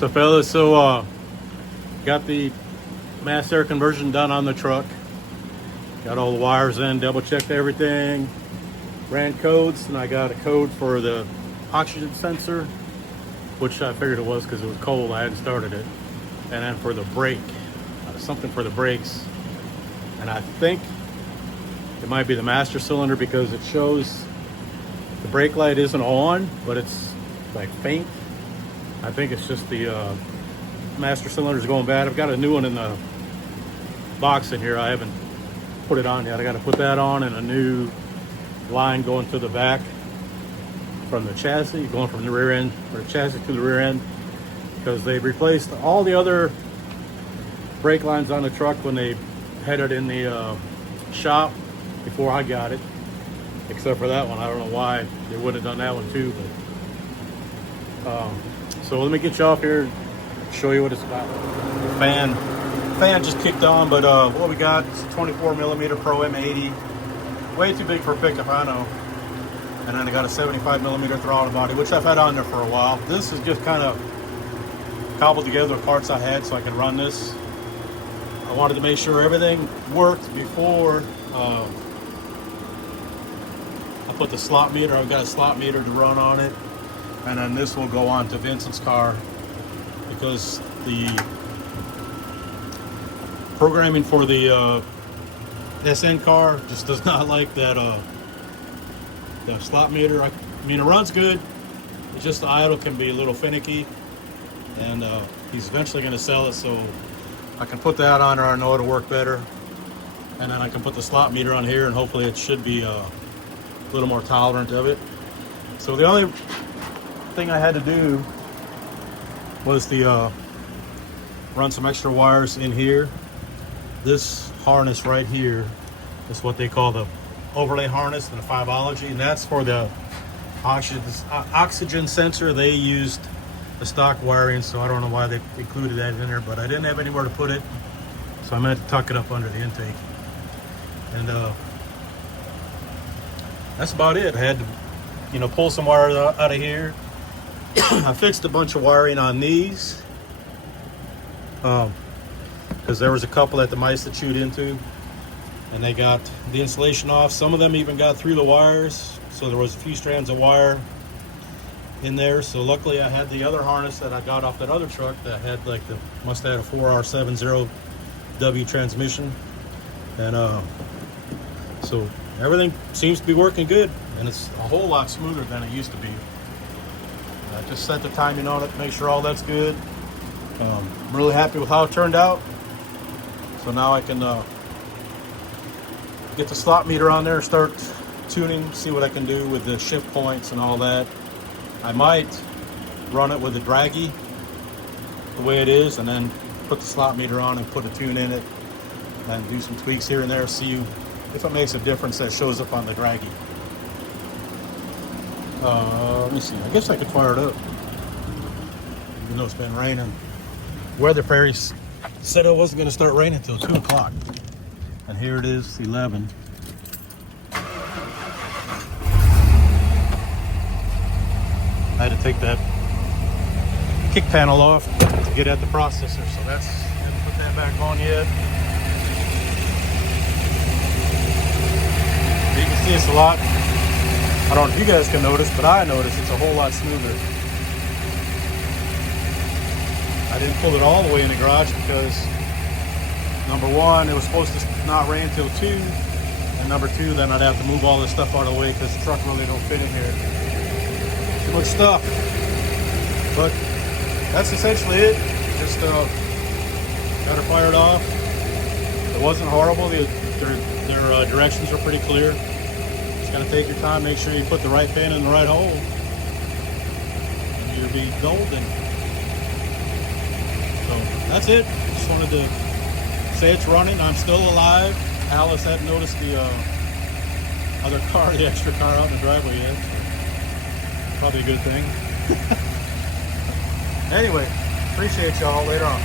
So fellas, got the mass air conversion done on the truck. Got all the wires in, double checked everything, ran codes, and I got a code for the oxygen sensor, which I figured it was because it was cold, I hadn't started it. And then for the brake, something for the brakes. And I think it might be the master cylinder because it shows the brake light isn't on, but it's like faint. I think it's just the master cylinder is going bad. I've got a new one in the box in here. I haven't put it on yet. I got to put that on, and a new line going to the back from the chassis, going from the rear end, or the chassis to the rear end, because they replaced all the other brake lines on the truck when they had it in the shop before I got it, except for that one. I don't know why they would have done that one too, but so let me get you off here, show you what it's about. The fan just kicked on, but what we got is 24 millimeter Pro M80, way too big for a pickup, I know. And then I got a 75 millimeter throttle body, which I've had on there for a while. This is just kind of cobbled together the parts I had so I could run this. I wanted to make sure everything worked before I put the slot meter. I've got a slot meter to run on it, and then this will go on to Vincent's car because the programming for the SN car just does not like that the slot meter. I mean, it runs good. It's just the idle can be a little finicky, and he's eventually going to sell it, so I can put that on there. I know it'll work better, and then I can put the slot meter on here, and hopefully it should be a little more tolerant of it. So the only thing I had to do was the run some extra wires in here. This harness right here is what they call the overlay harness in the 5-ology, and that's for the oxygen sensor. They used the stock wiring, so I don't know why they included that in there, but I didn't have anywhere to put it, so I meant to tuck it up under the intake. And that's about it. I had to, pull some wire out of here. I fixed a bunch of wiring on these because there was a couple that the mice that chewed into, and they got the insulation off. Some of them even got through the wires, so there was a few strands of wire in there. So luckily I had the other harness that I got off that other truck that had must have had a 4R70W transmission, and so everything seems to be working good, and it's a whole lot smoother than it used to be. I just set the timing on it, make sure all that's good. I'm really happy with how it turned out. So now I can get the slot meter on there, start tuning, see what I can do with the shift points and all that. I might run it with the draggy the way it is, and then put the slot meter on and put a tune in it, and do some tweaks here and there, see if it makes a difference that shows up on the draggy. Let me see, I guess I could fire it up, even though it's been raining. Weather fairies said it wasn't going to start raining until 2 o'clock, and here it is, 11. I had to take that kick panel off to get at the processor, so I haven't put that back on yet. You can see it's a lot, I don't know if you guys can notice, but I notice it's a whole lot smoother. I didn't pull it all the way in the garage because, number one, it was supposed to not rain until 2, and number 2, then I'd have to move all this stuff out of the way because the truck really don't fit in here. Too much stuff. But that's essentially it. Just got her fired off. It wasn't horrible. Their directions are pretty clear. Just gotta take your time, make sure you put the right pin in the right hole, and you'll be golden. So that's it. Just wanted to say it's running. I'm still alive. Alice hadn't noticed the other car, the extra car out in the driveway yet. Probably a good thing. Anyway, appreciate y'all. Later on.